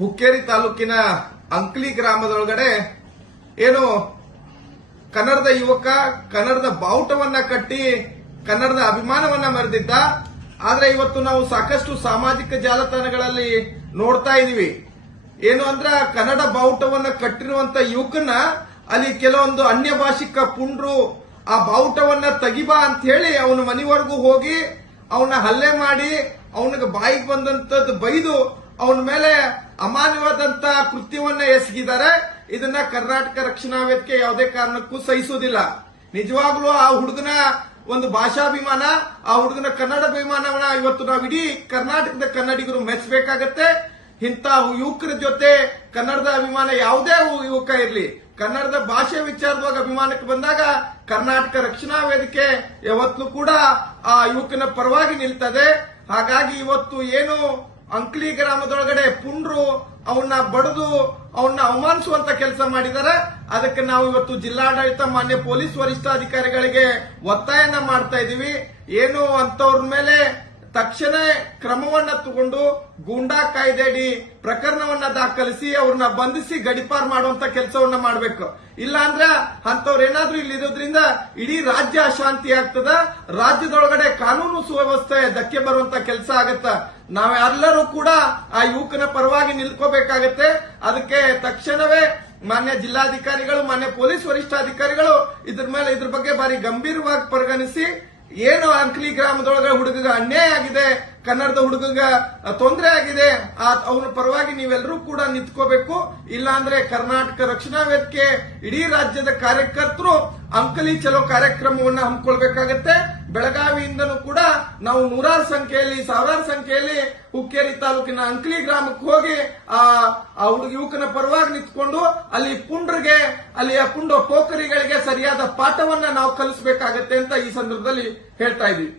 ಹುಕ್ಕೇರಿ ತಾಲೂಕಿನ ಅಂಕ್ಲಿ ಗ್ರಾಮದೊಳಗಡೆ ಏನು ಕನ್ನಡದ ಯುವಕ, ಕನ್ನಡದ ಬಾವುಟವನ್ನ ಕಟ್ಟಿ, ಕನ್ನಡದ ಅಭಿಮಾನವನ್ನ ಮರೆದಿದ್ದ. ಆದ್ರೆ ಇವತ್ತು ನಾವು ಸಾಕಷ್ಟು ಸಾಮಾಜಿಕ ಜಾಲತಾಣಗಳಲ್ಲಿ ನೋಡ್ತಾ ಇದೀವಿ. ಏನು ಅಂದ್ರ ಕನ್ನಡ ಬಾವುಟವನ್ನ ಕಟ್ಟಿರುವಂತ ಯುವಕನ ಅಲ್ಲಿ ಕೆಲವೊಂದು ಅನ್ಯ ಭಾಷಿಕ ಪುಂಡ್ರು ಆ ಬಾವುಟವನ್ನ ತೆಗಿಬಾ ಅಂತ ಹೇಳಿ ಅವನ ಮನೆವರೆಗೂ ಹೋಗಿ ಅವನ ಹಲ್ಲೆ ಮಾಡಿ ಅವನಿಗೆ ಬಾಯಿಗೆ ಬಂದಂತದ್ದು ಬೈದು ಅವನ ಮೇಲೆ ಅಮಾನ್ಯವಾದಂತ ಕೃತ್ಯವನ್ನ ಎಸಗಿದ್ದಾರೆ. ಇದನ್ನ ಕರ್ನಾಟಕ ರಕ್ಷಣಾ ವೇದಿಕೆ ಯಾವುದೇ ಕಾರಣಕ್ಕೂ ಸಹಿಸುವುದಿಲ್ಲ. ನಿಜವಾಗ್ಲೂ ಆ ಹುಡುಗನ ಒಂದು ಭಾಷಾಭಿಮಾನ, ಆ ಹುಡುಗನ ಕನ್ನಡ ಅಭಿಮಾನವನ್ನ ಇವತ್ತು ನಾವು ಇಡೀ ಕರ್ನಾಟಕದ ಕನ್ನಡಿಗರು ಮೆಚ್ಚಬೇಕಾಗತ್ತೆ ಇಂಥ ಯುವಕರ ಜೊತೆ ಕನ್ನಡದ ಅಭಿಮಾನ ಯಾವುದೇ ಯುವಕ ಇರಲಿ, ಕನ್ನಡದ ಭಾಷೆ ವಿಚಾರದಾಗ ಅಭಿಮಾನಕ್ಕೆ ಬಂದಾಗ ಕರ್ನಾಟಕ ರಕ್ಷಣಾ ವೇದಿಕೆ ಯಾವತ್ತೂ ಕೂಡ ಆ ಯುವಕನ ಪರವಾಗಿ ನಿಲ್ತದೆ. ಹಾಗಾಗಿ ಇವತ್ತು ಏನು ಅಂಕ್ಲಿ ಗ್ರಾಮದೊಳಗಡೆ ಪುಂಡ್ರು ಅವನ್ನ ಬಡದು ಅವನ್ನ ಅವಮಾನಿಸುವಂತ ಕೆಲಸ ಮಾಡಿದ್ದಾರೆ ಅದಕ್ಕೆ ನಾವು ಇವತ್ತು ಜಿಲ್ಲಾಡಳಿತ, ಮಾನ್ಯ ಪೊಲೀಸ್ ವರಿಷ್ಠಾಧಿಕಾರಿಗಳಿಗೆ ಒತ್ತಾಯನ ಮಾಡ್ತಾ ಇದೀವಿ. ಏನು ಅಂತವ್ರ ಮೇಲೆ ತಕ್ಷಣ ಕ್ರಮವನ್ನ ತಗೊಂಡು ಗೂಂಡಾ ಕಾಯ್ದೆಯಡಿ ಪ್ರಕರಣವನ್ನ ದಾಖಲಿಸಿ ಅವ್ರನ್ನ ಬಂಧಿಸಿ ಗಡಿಪಾರ್ ಮಾಡುವಂತ ಕೆಲಸವನ್ನ ಮಾಡಬೇಕು. ಇಲ್ಲ ಅಂದ್ರೆ ಏನಾದ್ರೂ ಇಲ್ಲಿ ಇರೋದ್ರಿಂದ ಇಡೀ ರಾಜ್ಯ ಅಶಾಂತಿ ಆಗ್ತದ, ರಾಜ್ಯದೊಳಗಡೆ ಕಾನೂನು ಸುವ್ಯವಸ್ಥೆ ಧಕ್ಕೆ ಬರುವಂತ ಕೆಲಸ ಆಗತ್ತ. ನಾವೆಲ್ಲರೂ ಕೂಡ ಆ ಯುವಕನ ಪರವಾಗಿ ನಿಲ್ಕೋಬೇಕಾಗತ್ತೆ. ಅದಕ್ಕೆ ತಕ್ಷಣವೇ ಮಾನ್ಯ ಜಿಲ್ಲಾಧಿಕಾರಿಗಳು, ಮಾನ್ಯ ಪೊಲೀಸ್ ವರಿಷ್ಠಾಧಿಕಾರಿಗಳು ಇದ್ರ ಮೇಲೆ ಇದ್ರ ಬಗ್ಗೆ ಬಾರಿ ಗಂಭೀರವಾಗಿ ಪರಿಗಣಿಸಿ ಏನು ಅಂಕ್ಲಿ ಗ್ರಾಮದೊಳಗೆ ಹುಡುಗ ಅನ್ಯಾಯ ಆಗಿದೆ, ಕನ್ನಡದ ಹುಡುಗ ತೊಂದರೆ ಆಗಿದೆ ಅವನ ಪರವಾಗಿ ನೀವೆಲ್ಲರೂ ಕೂಡ ನಿಂತ್ಕೋಬೇಕು. ಇಲ್ಲಾಂದ್ರೆ ಕರ್ನಾಟಕ ರಕ್ಷಣಾ ವೇದಿಕೆ, ಇಡೀ ರಾಜ್ಯದ ಕಾರ್ಯಕರ್ತರು ಅಂಕಲಿ ಚಲೋ ಕಾರ್ಯಕ್ರಮವನ್ನ ಹಮ್ಮಿಕೊಳ್ಬೇಕಾಗತ್ತೆ. ಬೆಳಗಾವಿಯಿಂದನೂ ಕೂಡ ನಾವು ನೂರಾರು ಸಂಖ್ಯೆಯಲ್ಲಿ, ಸಾವಿರಾರು ಸಂಖ್ಯೆಯಲ್ಲಿ ಹುಕ್ಕೇರಿ ತಾಲೂಕಿನ ಅಂಕಲಿ ಗ್ರಾಮಕ್ಕೆ ಹೋಗಿ ಆ ಹುಡುಗ ಯುವಕನ ಪರವಾಗಿ ನಿಂತ್ಕೊಂಡು ಅಲ್ಲಿ ಪುಂಡ್ರಿಗೆ ಅಲ್ಲಿ ಆ ಪುಂಡ ಪೋಖರಿಗಳಿಗೆ ಸರಿಯಾದ ಪಾಠವನ್ನ ನಾವು ಕಲಿಸಬೇಕಾಗತ್ತೆ ಅಂತ ಈ ಸಂದರ್ಭದಲ್ಲಿ ಹೇಳ್ತಾ ಇದೀವಿ.